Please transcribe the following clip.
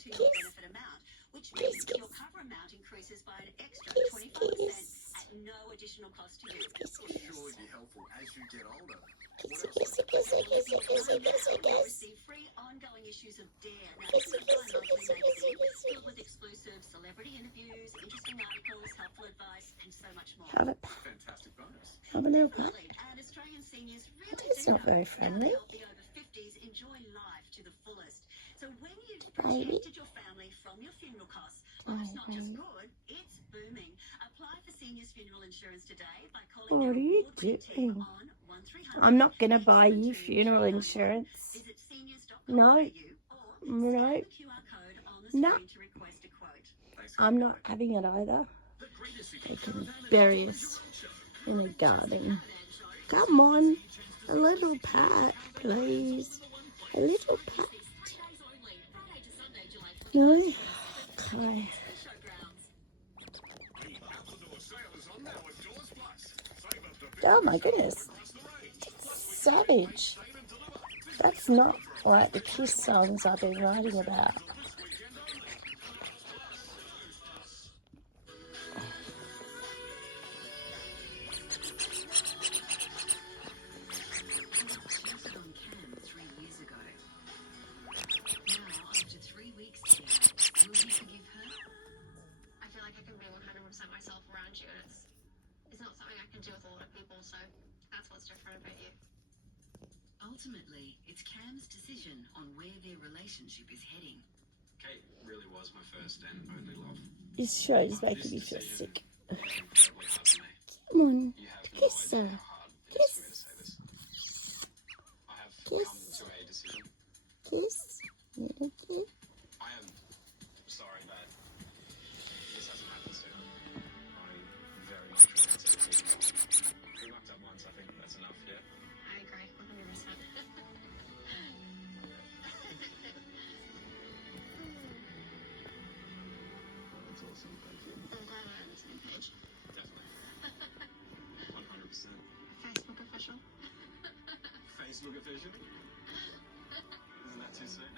to your benefit amount, which means your cover amount increases by an extra 25% at no additional cost to you. This will surely be helpful as you get older. Receive free ongoing issues of Dare. Now, this is a bi-monthly magazine filled with exclusive celebrity interviews, interesting articles, helpful advice, and so much more. Have it. Fantastic bonus. Have a little pat. And Australian seniors really It's do not very friendly. help the over 50s enjoy life to the fullest. So when you've protected your family from your funeral costs, life's not just good, it's booming. Apply for seniors funeral insurance today by calling What are you doing? on 1300. I'm not going to buy you funeral insurance. Visit seniors.com.au No. or No. scan the QR code on the No. screen to request a quote. I'm not having it either. They can bury us in a garden. Come on. A little pat, please. A little pat. No? Okay. Oh my goodness. Savage. That's not like the Kiss songs I've been writing about. I feel like I can be 100% myself around you, and it's not something I can do with a lot of people, so that's what's different about you. Ultimately, it's Cam's decision on where their relationship is heading. Kate really was my first and only love. This show is making me feel sick. Was incredibly hard for me. Come on. You have no Kiss idea her. how hard it is for me to say this. I have come to a decision. Kiss. Little kiss. I am sorry that this hasn't happened sooner. I very much wanted to keep going. We whacked up once, I think that's enough, yeah? I agree, 100%. That's awesome, thank you. I'm glad we're on the same page. Definitely. 100%. Facebook official. Facebook official? Isn't that too soon?